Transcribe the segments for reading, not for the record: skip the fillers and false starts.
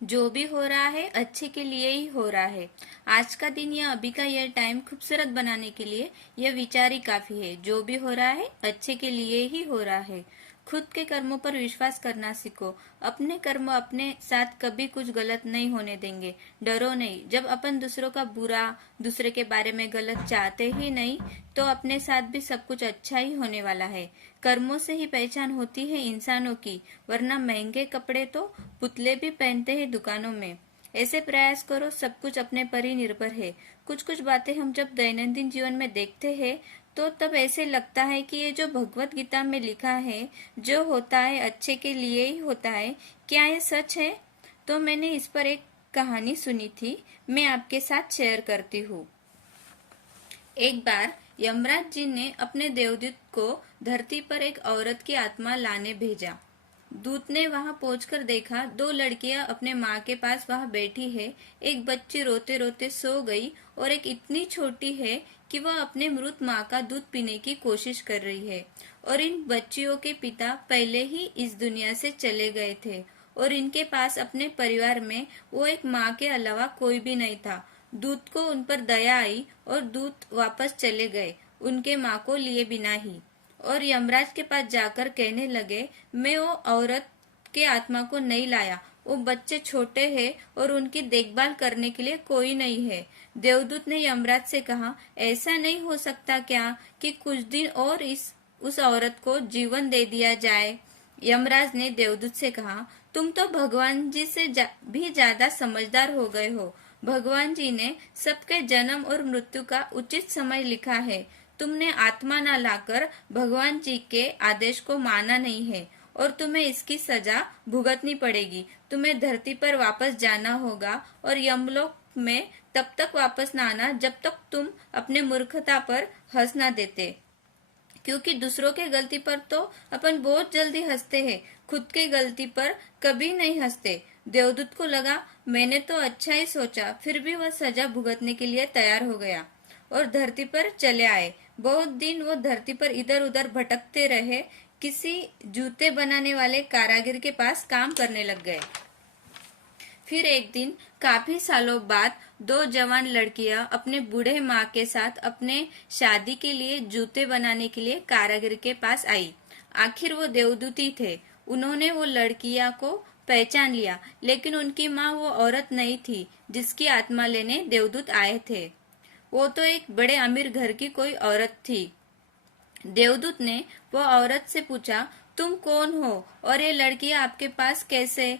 जो भी हो रहा है अच्छे के लिए ही हो रहा है। आज का दिन या अभी का यह टाइम खूबसूरत बनाने के लिए यह विचार ही काफी है। जो भी हो रहा है अच्छे के लिए ही हो रहा है। खुद के कर्मों पर विश्वास करना सीखो। अपने कर्म अपने साथ कभी कुछ गलत नहीं होने देंगे। डरो नहीं। जब अपन दूसरों का बुरा, दूसरे के बारे में गलत चाहते ही नहीं, तो अपने साथ भी सब कुछ अच्छा ही होने वाला है। कर्मों से ही पहचान होती है इंसानों की, वरना महंगे कपड़े तो पुतले भी पहनते हैं दुकानों में। ऐसे प्रयास करो, सब कुछ अपने पर ही निर्भर है। कुछ कुछ बातें हम जब दैनंदिन जीवन में देखते हैं तो तब ऐसे लगता है कि ये जो भगवत गीता में लिखा है, जो होता है अच्छे के लिए ही होता है, क्या ये सच है? तो मैंने इस पर एक कहानी सुनी थी, मैं आपके साथ शेयर करती हूँ। एक बार यमराज जी ने अपने देवदूत को धरती पर एक औरत की आत्मा लाने भेजा। दूत ने वहां पहुंचकर देखा, दो लड़कियां अपने माँ के पास वहां बैठी है। एक बच्ची रोते रोते सो गई और एक इतनी छोटी है कि वह अपने मृत माँ का दूध पीने की कोशिश कर रही है। और इन बच्चियों के पिता पहले ही इस दुनिया से चले गए थे और इनके पास अपने परिवार में वो एक माँ के अलावा कोई भी नहीं था। दूत को उन पर दया आई और दूत वापस चले गए, उनके माँ को लिए बिना ही। और यमराज के पास जाकर कहने लगे, मैं वो औरत के आत्मा को नहीं लाया, वो बच्चे छोटे हैं और उनकी देखभाल करने के लिए कोई नहीं है। देवदूत ने यमराज से कहा, ऐसा नहीं हो सकता क्या कि कुछ दिन और उस औरत को जीवन दे दिया जाए? यमराज ने देवदूत से कहा, तुम तो भगवान जी से भी ज्यादा समझदार हो गए हो। भगवान जी ने सबके जन्म और मृत्यु का उचित समय लिखा है। तुमने आत्मा न लाकर भगवान जी के आदेश को माना नहीं है और तुम्हें इसकी सजा भुगतनी पड़ेगी। तुम्हें धरती पर वापस जाना होगा और यमलोक में तब तक वापस न आना जब तक तुम अपने मूर्खता पर हंस न देते, क्योंकि दूसरों के गलती पर तो अपन बहुत जल्दी हंसते हैं, खुद की गलती पर कभी नहीं हंसते। देवदूत को लगा, मैंने तो अच्छा ही सोचा, फिर भी वह सजा भुगतने के लिए तैयार हो गया और धरती पर चले आए। बहुत दिन वो धरती पर इधर उधर भटकते रहे। किसी जूते बनाने वाले कारीगर के पास काम करने लग गए। फिर एक दिन काफी सालों बाद दो जवान लड़कियां अपने बूढ़े माँ के साथ अपने शादी के लिए जूते बनाने के लिए कारीगर के पास आई। आखिर वो देवदूती थे। उन्होंने वो लड़कियां को पहचान लिया, लेकिन उनकी माँ वो औरत नहीं थी जिसकी आत्मा लेने देवदूत आए थे। वो तो एक बड़े अमीर घर की कोई औरत थी। देवदूत ने वो औरत से पूछा, तुम कौन हो और ये लड़कियां आपके पास कैसे?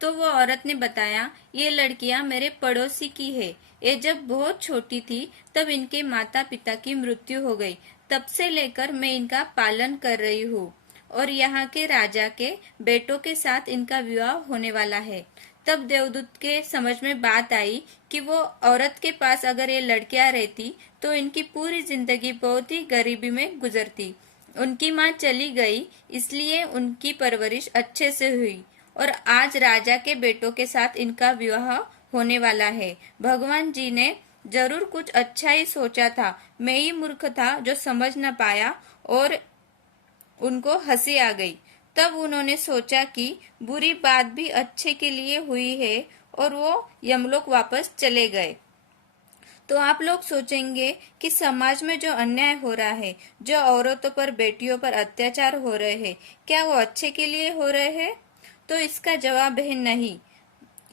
तो वो औरत ने बताया, ये लड़कियां मेरे पड़ोसी की है। ये जब बहुत छोटी थी तब इनके माता पिता की मृत्यु हो गई। तब से लेकर मैं इनका पालन कर रही हूँ और यहाँ के राजा के बेटों के साथ इनका विवाह होने वाला है। तब देवदूत के समझ में बात आई कि वो औरत के पास अगर ये लड़कियां रहती तो इनकी पूरी जिंदगी बहुत ही गरीबी में गुजरती। उनकी माँ चली गई, इसलिए उनकी परवरिश अच्छे से हुई और आज राजा के बेटों के साथ इनका विवाह होने वाला है। भगवान जी ने जरूर कुछ अच्छा ही सोचा था। मैं ही मूर्ख था जो समझ न पाया और उनको हंसी आ गई। तब उन्होंने सोचा कि बुरी बात भी अच्छे के लिए हुई है और वो यमलोक वापस चले गए। तो आप लोग सोचेंगे कि समाज में जो अन्याय हो रहा है, जो औरतों पर, बेटियों पर अत्याचार हो रहे हैं, क्या वो अच्छे के लिए हो रहे हैं? तो इसका जवाब है नहीं,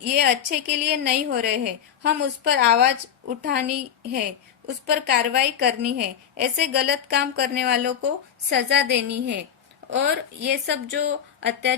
ये अच्छे के लिए नहीं हो रहे हैं। हम उस पर आवाज उठानी है, उस पर कार्रवाई करनी है, ऐसे गलत काम करने वालों को सजा देनी है और ये सब जो अत्याचार